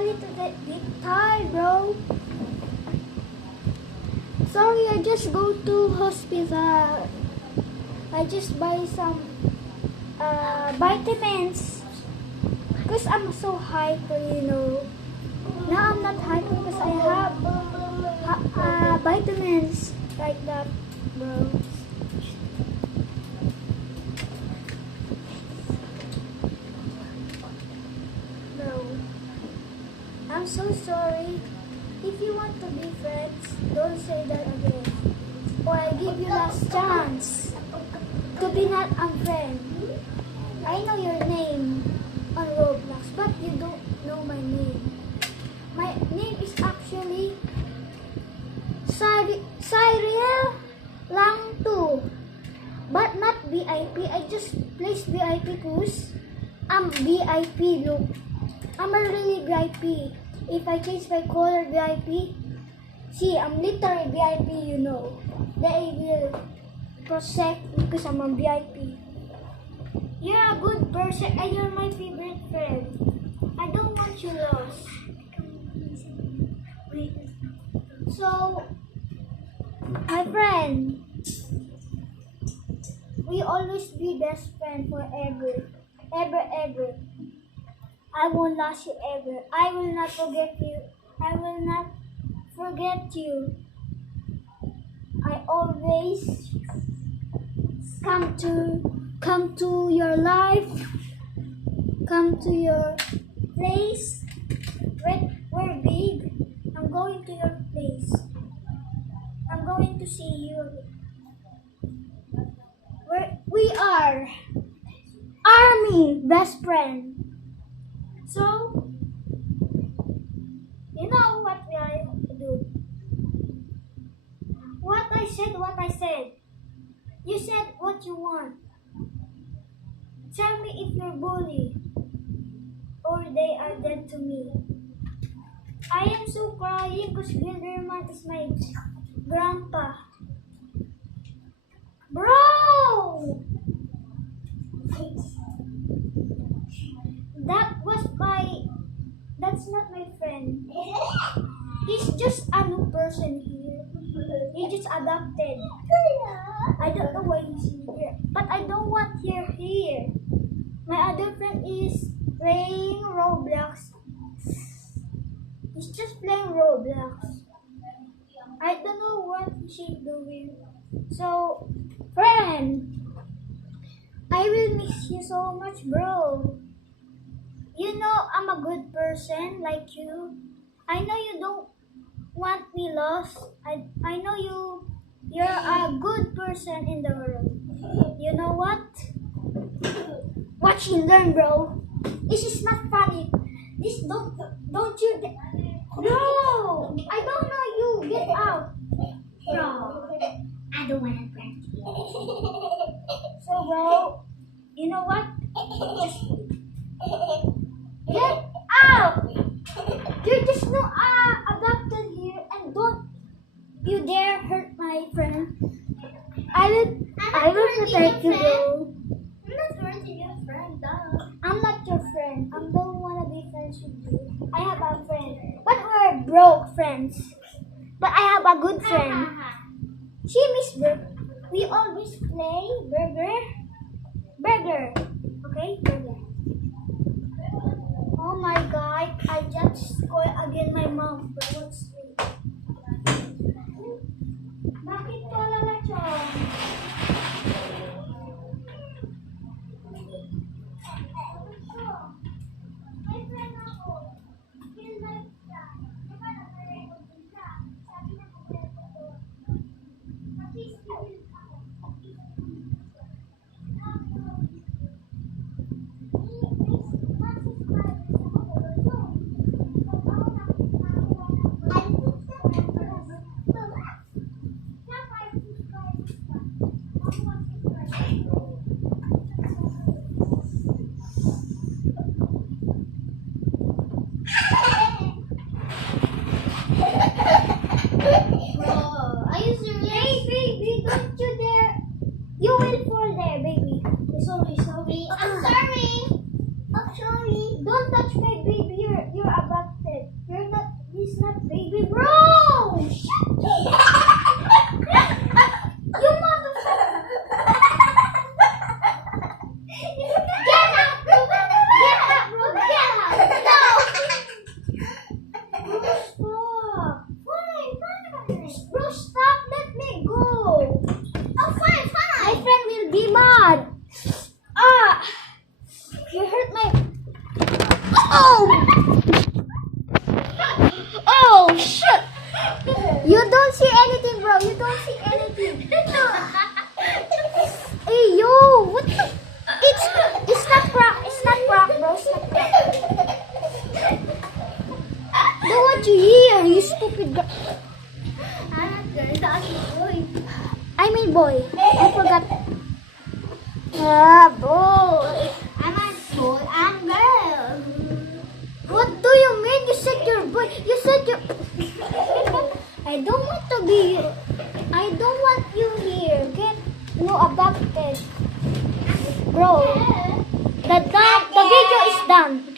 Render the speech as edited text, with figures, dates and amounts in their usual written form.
little bit tired, bro. Sorry, I just go to hospital. I just buy some vitamins. Because I'm so hyper, you know. Now I'm not hyper because I have vitamins like that, bro. Bro, I'm so sorry. If you want to be friends, don't say that again. Or I give you last chance to be not unfriend. I know your name on Roblox, but you don't know my name. My name is actually Cyriel Lang 2. But not VIP. I just placed VIP because I'm VIP, look. I'm a really VIP. If I change my color VIP, see, I'm literally VIP, you know. They will protect because I'm a VIP. You're a good person and you're my favorite friend. I don't want you lost. So, my friend, we always be best friend forever. Ever. I won't lose you ever. I will not forget you. I will not forget you. I always come to your life, come to your place. When we're big, I'm going to your place. I'm going to see you. We are army best friend. So, you know what I do? What I said. You said what you want. Tell me if you're bully or they are dead to me. I am so crying because Gilderman is my grandpa. Bro! That's not my friend. He's just a new person here. He just adopted. I don't know why he's here. But I don't want here. My other friend is playing Roblox. He's just playing Roblox. I don't know what she's doing. So, friend, I will miss you so much, bro. You know I'm a good person like you. I know you don't want me lost. I know you're a good person in the world. You know what? Watch you learn, bro. This is not funny. This don't you get. Bro, I don't know you. Get out. Bro, I don't want to prank you. So, bro, you know what? Just get out. You're just no adopted here, and don't you dare hurt my friend. I will protect you, bro. I'm not going to be your friend, duh. I'm not your friend. I don't want to be friends with you. I have a friend, but we're broke friends. But I have a good friend. She Miss Burger. We always play burger. Okay, burger. Oh my God! I just called again my mom. Bro, what's this? Bakit ka lalachon? Don't touch my baby. You're adopted. You're not. He's not baby, bro. Shut You motherfucker. Get out, bro. Get out, bro. Get out. No. Stop. Fine. Bro, stop. Let me go. Oh, fine. My friend will be mad. Ah. You hurt my. Oh. Oh shit! You don't see anything, bro. You don't see anything. Hey yo, what the? It's not crack. It's not crack, bro. It's not crack. Do what you hear, you stupid girl. I'm not girl. That's a boy. I mean boy. I forgot. Ah, boy. I'm a boy. I'm girl. What do you mean? You said you're boy. You said you. I don't want to be. I don't want you here. Get adopted, bro. The video is done.